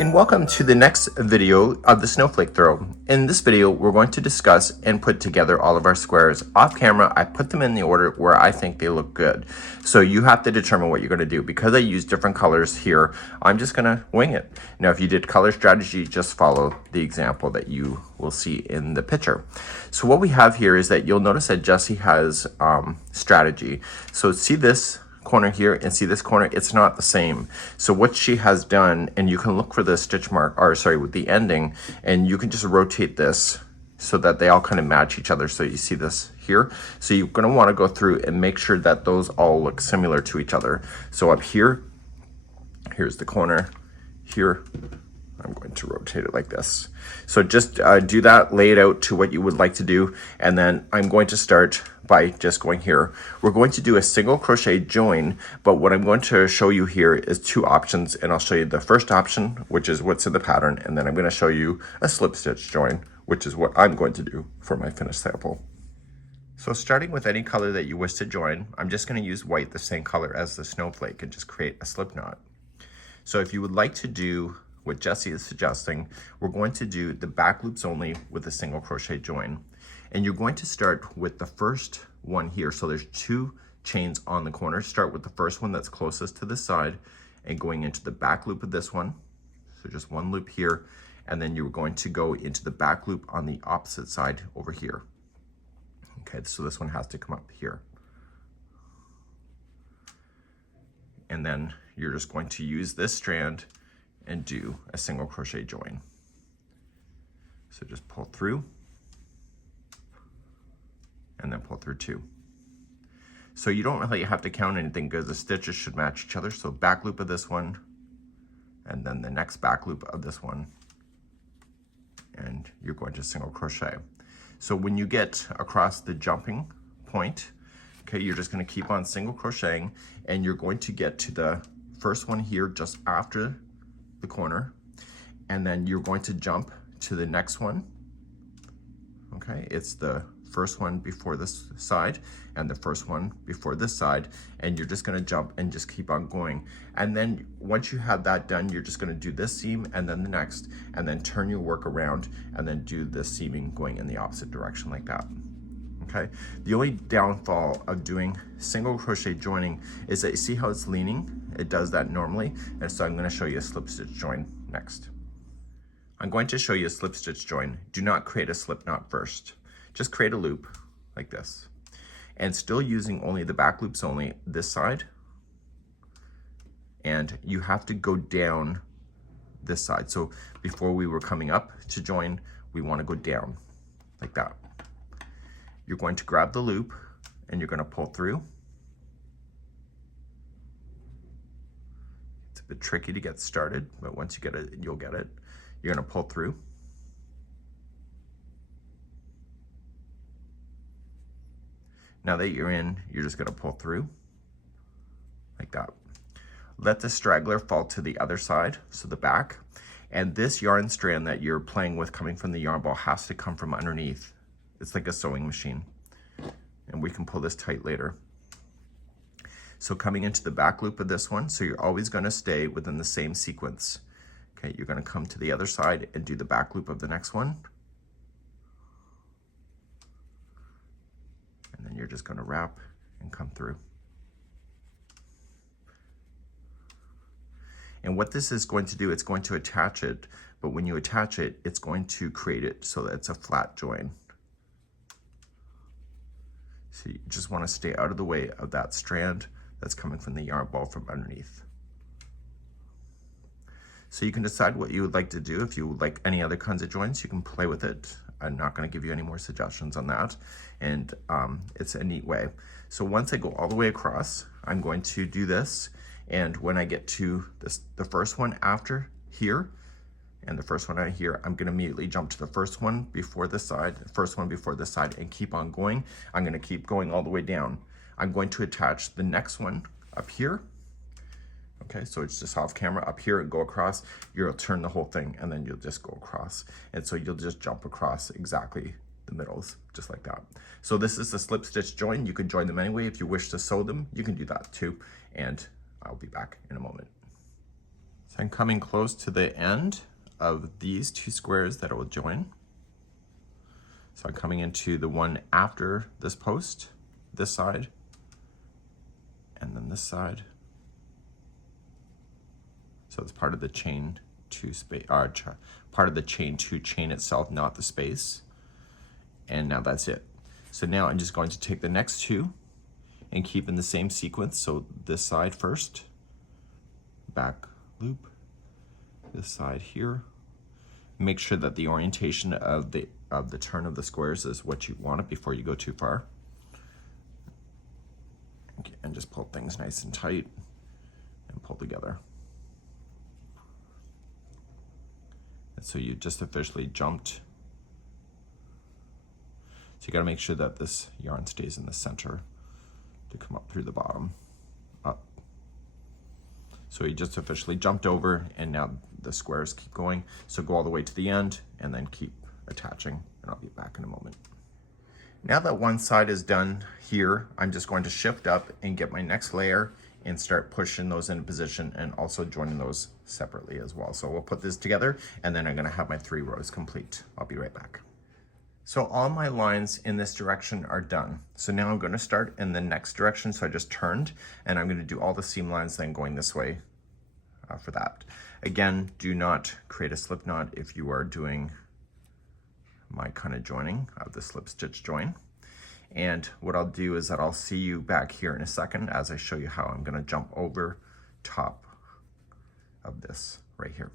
And welcome to the next video of the snowflake throw. In this video, we're going to discuss and put together all of our squares. Off camera, I put them in the order where I think they look good. So you have to determine what you're going to do. Because I use different colors here, I'm just going to wing it. Now, if you did color strategy, just follow the example that you will see in the picture. So what we have here is that you'll notice that Jessie has strategy. So see this corner here and see this corner, it's not the same. So what she has done, and you can look for the stitch mark, or sorry, with the ending, and you can just rotate this so that they all kind of match each other. So you see this here. So you're going to want to go through and make sure that those all look similar to each other. So up here, here's the corner here. I'm going to rotate it like this. So just do that, lay it out to what you would like to do. And then I'm going to start by just going here. We're going to do a single crochet join, but what I'm going to show you here is two options, and I'll show you the first option, which is what's in the pattern, and then I'm going to show you a slip stitch join, which is what I'm going to do for my finished sample. So starting with any color that you wish to join, I'm just going to use white, the same color as the snowflake, and just create a slip knot. So if you would like to do what Jessie is suggesting, we're going to do the back loops only with a single crochet join. And you're going to start with the first one here. So there's two chains on the corner. Start with the first one that's closest to this side and going into the back loop of this one. So just one loop here. And then you're going to go into the back loop on the opposite side over here. Okay, so this one has to come up here. And then you're just going to use this strand and do a single crochet join. So just pull through and then pull through two. So you don't really have to count anything because the stitches should match each other. So back loop of this one, and then the next back loop of this one, and you're going to single crochet. So when you get across the jumping point, okay, you're just going to keep on single crocheting, and you're going to get to the first one here just after the corner, and then you're going to jump to the next one. Okay, it's the first one before this side and the first one before this side, and you're just going to jump and just keep on going. And then once you have that done, you're just going to do this seam and then the next, and then turn your work around and then do the seaming going in the opposite direction like that. Okay, the only downfall of doing single crochet joining is that you see how it's leaning? It does that normally, and so I'm going to show you a slip stitch join next. I'm going to show you a slip stitch join. Do not create a slip knot first. Just create a loop like this, and still using only the back loops only this side, and you have to go down this side. So before we were coming up to join, we want to go down like that. You're going to grab the loop and you're going to pull through. It's a bit tricky to get started, but once you get it, you'll get it. You're going to pull through. Now that you're in, you're just going to pull through like that. Let the straggler fall to the other side, so the back. And this yarn strand that you're playing with coming from the yarn ball has to come from underneath. It's like a sewing machine, and we can pull this tight later. So coming into the back loop of this one, so you're always going to stay within the same sequence. Okay, you're going to come to the other side and do the back loop of the next one. And then you're just going to wrap and come through. And what this is going to do, it's going to attach it, but when you attach it, it's going to create it so that it's a flat join. So you just want to stay out of the way of that strand that's coming from the yarn ball from underneath. So you can decide what you would like to do. If you would like any other kinds of joins, you can play with it. I'm not going to give you any more suggestions on that. And it's a neat way. So once I go all the way across, I'm going to do this. And when I get to this, the first one after here, and the first one out here, I'm going to immediately jump to the first one before this side, the first one before this side, and keep on going. I'm going to keep going all the way down. I'm going to attach the next one up here. Okay, so it's just off camera up here and go across. You'll turn the whole thing and then you'll just go across. And so you'll just jump across exactly the middles, just like that. So this is the slip stitch join. You can join them anyway. If you wish to sew them, you can do that too. And I'll be back in a moment. So I'm coming close to the end of these two squares that it will join. So I'm coming into the one after this post, this side, and then this side. So it's part of the chain two space, part of the chain two chain itself, not the space. And now that's it. So now I'm just going to take the next two and keep in the same sequence. So this side first, back loop, this side here. Make sure that the orientation of the turn of the squares is what you want it before you go too far. Okay, and just pull things nice and tight and pull together. And so you just officially jumped. So you got to make sure that this yarn stays in the center to come up through the bottom, up. So you just officially jumped over, and now the squares keep going. So go all the way to the end and then keep attaching, and I'll be back in a moment. Now that one side is done here, I'm just going to shift up and get my next layer and start pushing those into position and also joining those separately as well. So we'll put this together, and then I'm going to have my 3 rows complete. I'll be right back. So all my lines in this direction are done. So now I'm going to start in the next direction. So I just turned, and I'm going to do all the seam lines then going this way for that. Again, do not create a slip knot if you are doing my kind of joining of the slip stitch join. And what I'll do is that I'll see you back here in a second as I show you how I'm going to jump over top of this right here.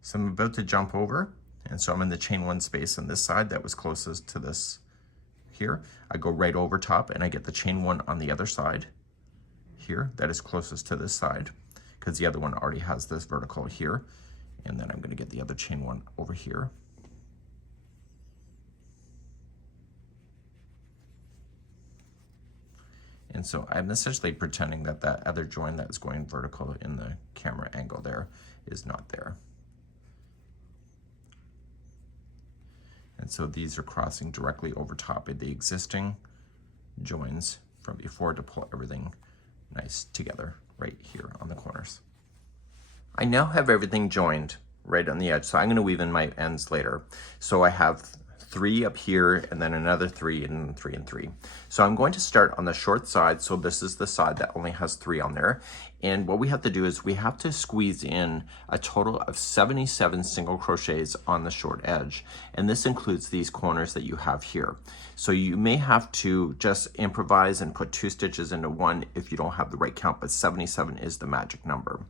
So I'm about to jump over, and so I'm in the chain 1 space on this side that was closest to this here. I go right over top, and I get the chain 1 on the other side here that is closest to this side, because the other one already has this vertical here. And then I'm going to get the other chain 1 over here. And so I'm essentially pretending that that other join that is going vertical in the camera angle there is not there. And so these are crossing directly over top of the existing joins from before to pull everything nice together right here on the corners. I now have everything joined right on the edge, so I'm going to weave in my ends later. So I have 3 up here, and then another 3, and then 3 and 3. So I'm going to start on the short side. So this is the side that only has 3 on there. And what we have to do is we have to squeeze in a total of 77 single crochets on the short edge. And this includes these corners that you have here. So you may have to just improvise and put 2 stitches into 1 if you don't have the right count, but 77 is the magic number.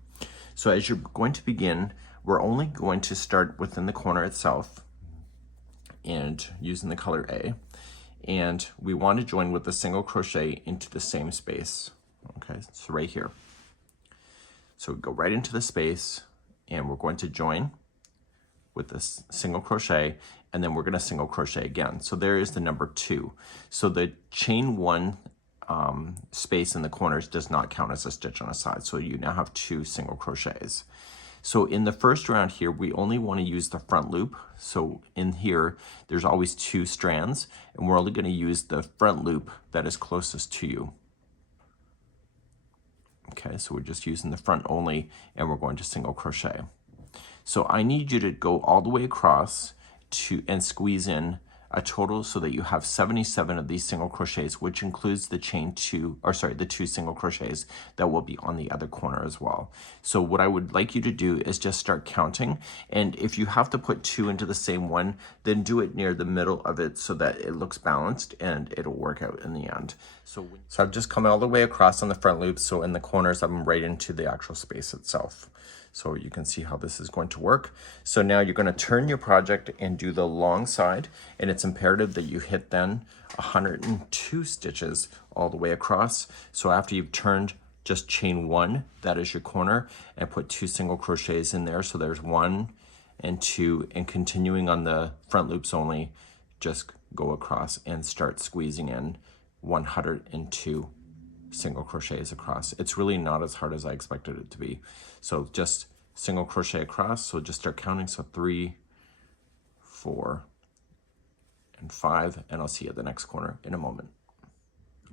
So as you're going to begin, we're only going to start within the corner itself and using the color A, and we want to join with a single crochet into the same space. Okay, so right here. So we go right into the space, and we're going to join with this single crochet, and then we're going to single crochet again. So there is the number 2. So the chain 1 space in the corners does not count as a stitch on a side. So you now have 2 single crochets. So in the first round here, we only want to use the front loop. So in here, there's always 2 strands, and we're only going to use the front loop that is closest to you. Okay, so we're just using the front only, and we're going to single crochet. So I need you to go all the way across and squeeze in a total so that you have 77 of these single crochets, which includes the the 2 single crochets that will be on the other corner as well. So what I would like you to do is just start counting, and if you have to put 2 into the same one, then do it near the middle of it so that it looks balanced and it'll work out in the end. So I've just come all the way across on the front loop, so in the corners I'm right into the actual space itself. So you can see how this is going to work. So now you're going to turn your project and do the long side, and it's imperative that you hit then 102 stitches all the way across. So after you've turned, just chain 1, that is your corner, and put 2 single crochets in there. So there's 1 and 2, and continuing on the front loops only, just go across and start squeezing in 102 single crochets across. It's really not as hard as I expected it to be. So just single crochet across. So just start counting. So 3, 4, and 5, and I'll see you at the next corner in a moment.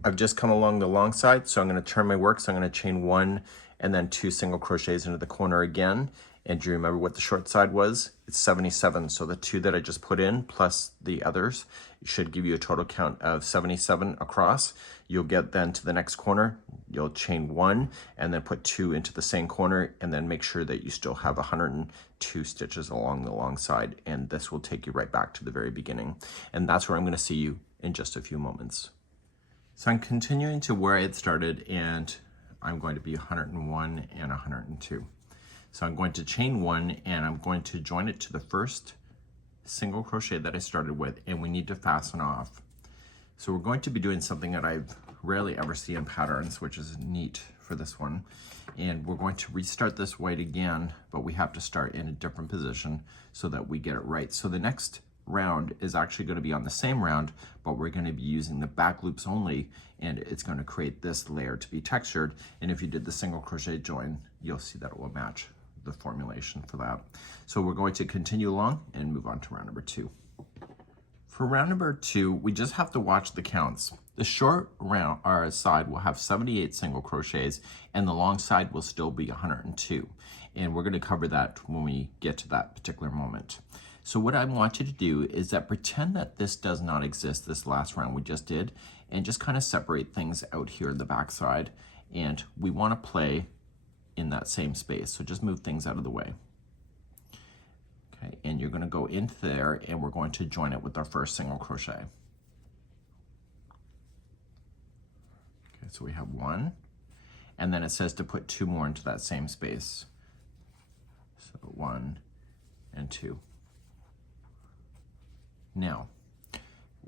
I've just come along the long side, so I'm going to turn my work. So I'm going to chain 1 and then 2 single crochets into the corner again. And do you remember what the short side was? It's 77. So the 2 that I just put in plus the others should give you a total count of 77 across. You'll get then to the next corner, you'll chain 1 and then put 2 into the same corner, and then make sure that you still have 102 stitches along the long side, and this will take you right back to the very beginning. And that's where I'm going to see you in just a few moments. So I'm continuing to where I had started, and I'm going to be 101 and 102. So I'm going to chain 1 and I'm going to join it to the first single crochet that I started with, and we need to fasten off. So we're going to be doing something that I've rarely ever see in patterns, which is neat for this one. And we're going to restart this white again, but we have to start in a different position so that we get it right. So the next round is actually going to be on the same round, but we're going to be using the back loops only, and it's going to create this layer to be textured. And if you did the single crochet join, you'll see that it will match the formulation for that. So we're going to continue along and move on to round number 2. For round number 2, we just have to watch the counts. The short round side will have 78 single crochets, and the long side will still be 102. And we're going to cover that when we get to that particular moment. So what I want you to do is that pretend that this does not exist, this last round we just did, and just kind of separate things out here in the back side. And we want to play in that same space. So just move things out of the way. Okay, and you're going to go into there, and we're going to join it with our first single crochet. Okay, so we have 1, and then it says to put 2 more into that same space. So 1 and 2. Now,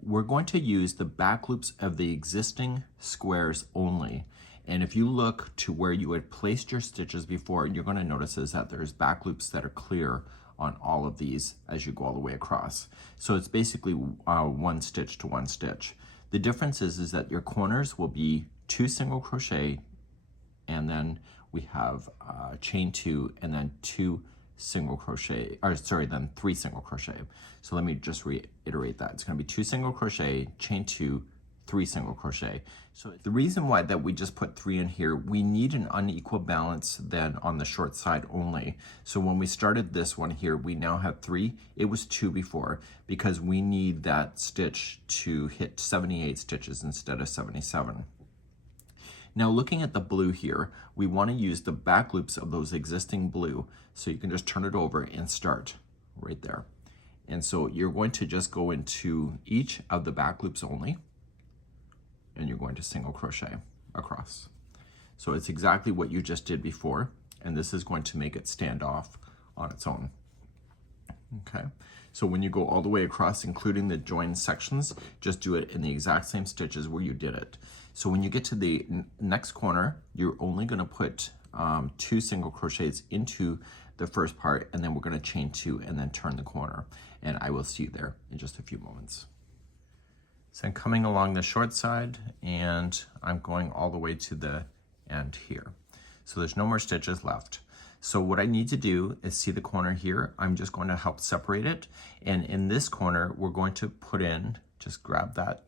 we're going to use the back loops of the existing squares only. And if you look to where you had placed your stitches before, you're going to notice is that there's back loops that are clear on all of these as you go all the way across. So it's basically 1 stitch to 1 stitch. The difference is that your corners will be 2 single crochet, and then we have chain 2 and then 2 single crochet, or sorry, then 3 single crochet. So let me just reiterate that. It's going to be 2 single crochet, chain 2, 3 single crochet. So the reason why that we just put 3 in here, we need an unequal balance then on the short side only. So when we started this one here, we now have 3. It was 2 before, because we need that stitch to hit 78 stitches instead of 77. Now looking at the blue here, we want to use the back loops of those existing blue. So you can just turn it over and start right there. And so you're going to just go into each of the back loops only, and you're going to single crochet across. So it's exactly what you just did before, and this is going to make it stand off on its own. Okay, so when you go all the way across, including the joined sections, just do it in the exact same stitches where you did it. So when you get to the next corner, you're only going to put 2 single crochets into the first part, and then we're going to chain 2 and then turn the corner. And I will see you there in just a few moments. So I'm coming along the short side, and I'm going all the way to the end here. So there's no more stitches left. So what I need to do is see the corner here. I'm just going to help separate it. And in this corner, we're going to put in, just grab that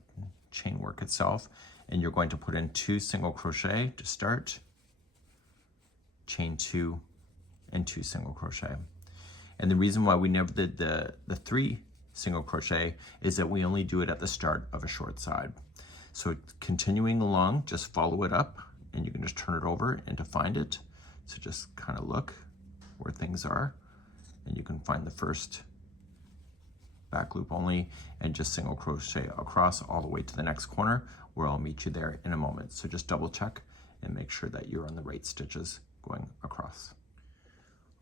chain work itself, and you're going to put in 2 single crochet to start, chain 2, and 2 single crochet. And the reason why we never did the 3 single crochet is that we only do it at the start of a short side. So continuing along, just follow it up, and you can just turn it over and to find it. So just kind of look where things are, and you can find the first back loop only, and just single crochet across all the way to the next corner, where I'll meet you there in a moment. So just double check and make sure that you're on the right stitches going across.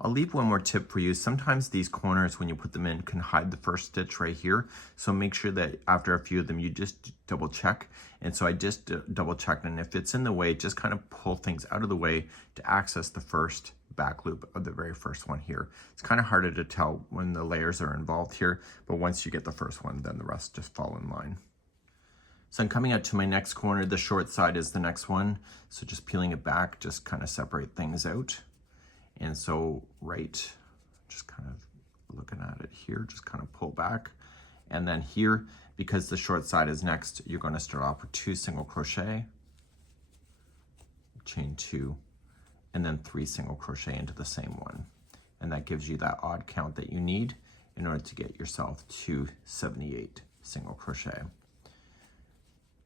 I'll leave one more tip for you. Sometimes these corners, when you put them in, can hide the first stitch right here. So make sure that after a few of them, you just double check. And so I just double checked, and if it's in the way, just kind of pull things out of the way to access the first back loop of the very first one here. It's kind of harder to tell when the layers are involved here, but once you get the first one, then the rest just fall in line. So I'm coming out to my next corner. The short side is the next one. So just peeling it back, just kind of separate things out. And so just kind of looking at it here, just kind of pull back. And then here, because the short side is next, you're going to start off with 2 single crochet, chain 2, and then 3 single crochet into the same one. And that gives you that odd count that you need in order to get yourself to 78 single crochet.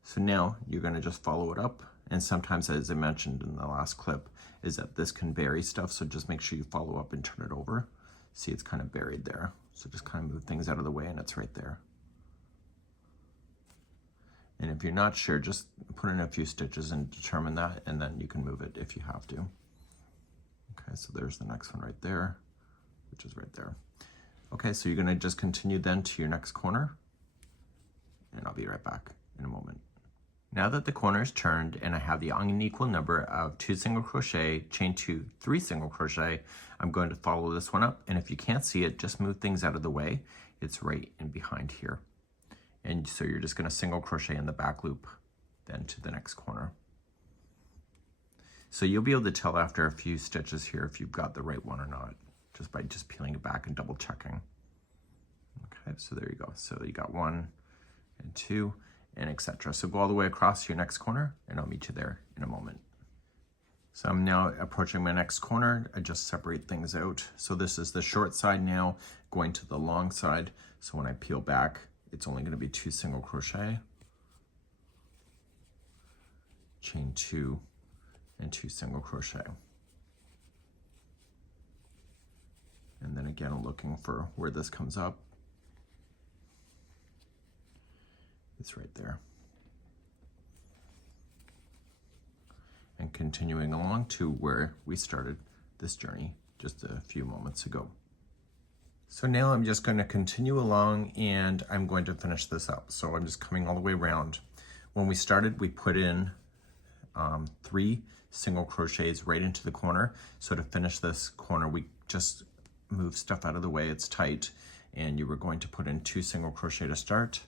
So now you're going to just follow it up, and sometimes, as I mentioned in the last clip, is that this can bury stuff, so just make sure you follow up and turn it over. See, it's kind of buried there, so just kind of move things out of the way and it's right there. And if you're not sure, just put in a few stitches and determine that, and then you can move it if you have to. Okay, so there's the next one right there, which is right there. Okay, so you're gonna just continue then to your next corner, and I'll be right back in a moment. Now that the corner is turned and I have the unequal number of 2 single crochet, chain 2, 3 single crochet, I'm going to follow this one up, and if you can't see it, just move things out of the way. It's right in behind here. And so you're just going to single crochet in the back loop, then to the next corner. So you'll be able to tell after a few stitches here if you've got the right one or not, just by just peeling it back and double checking. Okay, so there you go. So you got 1 and 2 and etc. So go all the way across to your next corner, and I'll meet you there in a moment. So I'm now approaching my next corner. I just separate things out. So this is the short side now going to the long side. So when I peel back, it's only going to be 2 single crochet, chain 2, and 2 single crochet. And then again, I'm looking for where this comes up. It's right there. And continuing along to where we started this journey just a few moments ago. So now I'm just going to continue along, and I'm going to finish this up. So I'm just coming all the way around. When we started, we put in 3 single crochets right into the corner. So to finish this corner, we just move stuff out of the way. It's tight, and you were going to put in 2 single crochet to start,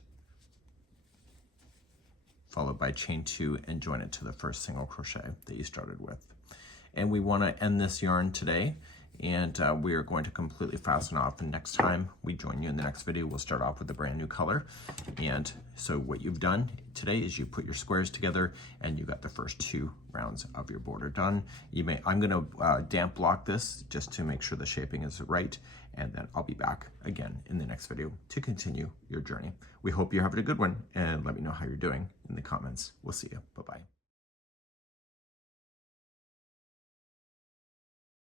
followed by chain 2 and join it to the first single crochet that you started with. And we want to end this yarn today, and we are going to completely fasten off, and next time we join you in the next video, we'll start off with a brand new color. And so what you've done today is you put your squares together, and you got the first 2 rounds of your border done. I'm going to damp block this just to make sure the shaping is right, and then I'll be back again in the next video to continue your journey. We hope you're having a good one, and let me know how you're doing in the comments. We'll see you. Bye-bye.